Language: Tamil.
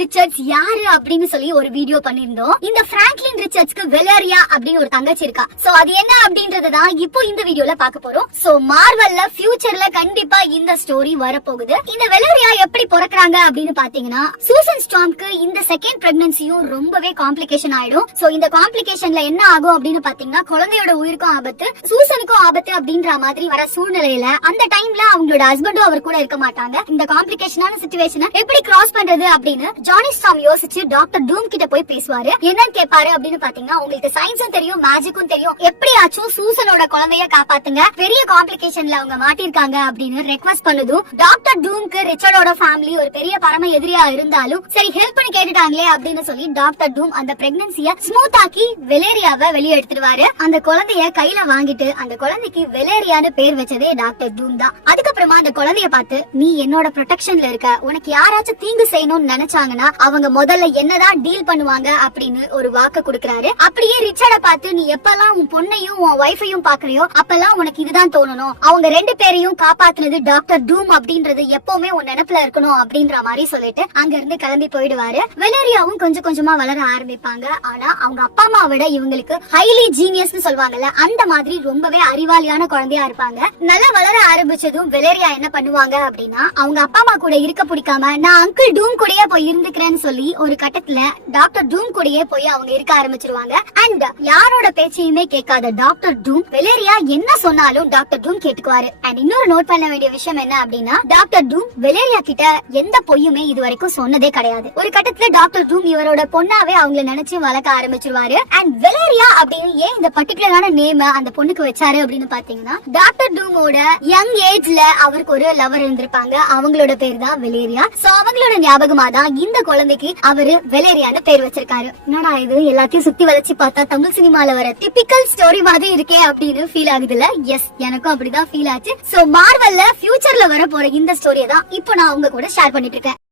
ரிச்சர்ட்ஸ் யாரு அப்படின்னு சொல்லி ஒரு வீடியோ பண்ணிருந்தோம். இந்த பிராங்க்லின் ரிச்சர்ட்ஸ்க்கு வெலேரியா அப்படின்னு ஒரு தங்கச்சி இருக்கா. சோ அது என்ன அப்படின்றதுதான் இப்போ இந்த வீடியோல பார்க்க போறோம். சோ மார்வல்ல ஃபியூச்சர்ல கண்டிப்பா இந்த ஸ்டோரி வரப்போகுது. இந்த வெலேரியா எப்படி பிறக்குறாங்க அப்படின்னு பாத்தீங்கன்னா, சூசன் ஸ்டார்ம்க்கு இந்த செகண்ட் பிரெக்னன்சியும் ரொம்பவே காம்ப்ளிகேஷன் ஆயிடும். சோ இந்த காம்ப்ளிகேஷன்ல என்ன ஆகும் அப்படின்னு பாத்தீங்கன்னா, குழந்தையோட உயிருக்கும் ஆபத்து, சூசனுக்கும் ஆபத்து அப்படின்ற மாதிரி வர சூழ்நிலையில அந்த டைம்ல அவங்களோட ஹஸ்பண்டும் அவர் கூட இருக்க மாட்டாங்க. இந்த காம்ப்ளிகேஷனான சிச்சுவேஷனை எப்படி கிராஸ் பண்றது அப்படின்னு ஜானி ஸ்டார்ம் யோசிச்சு டாக்டர் டூம் கிட்ட போய் பேசுவாரு. என்னன்னு கேட்பாரு அப்படின்னு பாத்தீங்கன்னா, உங்களுக்கு சயின்ஸும் தெரியும், மேஜிக்கும் தெரியும், எப்படியாச்சும் சூசனோட குழந்தைய காப்பாத்துங்க, பெரிய காம்ப்ளிகேஷன்ல அவங்க மாட்டிருக்காங்க அப்படின்னு ரெக்வெஸ்ட் பண்ணதும், டாக்டர் டூம்க்கு ரிச்சர்டோட ஃபேமிலி ஒரு பெரிய பரம எதிரியா இருந்தாலும் சரி ஹெல்ப் பண்ணி கேட்டுட்டாங்களே அப்படின்னு சொல்லி டாக்டர் டூம் அந்த பிரெக்னன்சிய ஸ்மூத் ஆக்கி வெலேரியாவை வெளியே எடுத்துடுவாரு. அந்த குழந்தைய கையில வாங்கிட்டு அந்த குழந்தைக்கு வெலேரியான்னு பேர் வச்சதே டாக்டர் டூம் தான். அதுக்கப்புறமா அந்த குழந்தைய பார்த்து, நீ என்னோட ப்ரொடெக்ஷன்ல இருக்க, உனக்கு யாராச்சும் தீங்கு செய்யணும்னு நினைச்சாங்கன்னா அவங்க முதல்ல என்னதான் டீல் பண்ணுவாங்க அப்படின்னு ஒரு வாக்கு கொடுக்கறாரு. அப்படியே ரிச்சர்ட பார்த்து, நீ எப்பெல்லாம் உன் பொண்ணையும் உன் வைஃபையும் பாக்குறியோ அப்பெல்லாம் உனக்கு இதுதான் தோணணும், அவங்க ரெண்டு பேரையும் காப்பாத்துனது டாக்டர் டூம் அப்படின்றது எப்பவுமே உன் நினைப்புல இருக்கணும் அப்படின்ற மாதிரி சொல்லிட்டு அங்க இருந்து கிளம்பி போயிடுவாரு. வெலேரியாவும் கொஞ்சம் கொஞ்சமா வளர ஆரம்பிப்பாங்க. ஆனா அவங்க அப்பா அம்மா விட இவங்களுக்கு ஹைலி ஜீனியஸ் சொல்வாங்கல்ல, அந்த மாதிரி ரொம்பவே அறிவாளியான குழந்தையா இருப்பாங்க. நல்லா வளர ஆரம்பிச்சதும் வெலேரியா என்ன பண்ணுவாங்க அப்படின்னா, அவங்க அப்பா அம்மா கூட இருக்க பிடிக்காம நான் அங்கிள் டூம் கூடயே போய் இருந்துக்கிறேன்னு சொல்லி ஒரு கட்டத்துல டாக்டர் டூம் கூடயே போய் அவங்க இருக்க ஆரம்பிச்சிருவாங்க. அண்ட் யாரோட பேச்சையுமே கேட்காத டாக்டர் டூம் வெலேரியா என்ன சொன்னாலும் டாக்டர் டூம் கேட்டுக்குவாரு. அண்ட் இன்னொரு நோட் பண்ண வேண்டிய விஷயம் என்ன அப்படின்னா, டாக்டர் டூம் வெலேரியா கிட்ட எந்த பொய்யுமே இது வரைக்கும் சொன்னதே கிடையாது. ஒரு கட்டத்துல டாக்டர் டூம் இவரோட பொண்ணாவே அவங்கள நினைச்சு வளர்க்க ஆரம்பிச்சிருவாரு. அண்ட் வெலேரியா அப்படின்னு ஏன் இந்த பர்டிகுலரான நேம் அந்த பொண்ணுக்கு வச்சாரு அப்படின்னு பாத்தீங்கன்னா, டாக்டர் டூமோட யங் ஏஜ்ல அவருக்கு ஒரு லவர் இருந்திருப்பாங்க, அவங்களோட பேர் தான் வெலேரியா. சோ அவங்களோட ஞாபகமா தான் இந்த குழந்தைக்கு அவரு வெலேரியான்னு பேர் வச்சிருக்காரு. என்னடா இது எல்லாத்தையும் சுத்தி வளைச்சு பார்த்தா தமிழ் சினிமால வர டிபிக்கல் ஸ்டோரி மாதிரி இருக்கே அப்படின்னு ஃபீல் ஆகுதுல? எஸ், எனக்கும் அப்படிதான் ஃபீல் ஆச்சு. சோ மார்வல்ல ஃபியூச்சர்ல வர போற இந்த ஸ்டோரியை தான் இப்போ நான் உங்க கூட ஷேர் பண்ணிட்டு இருக்கேன்.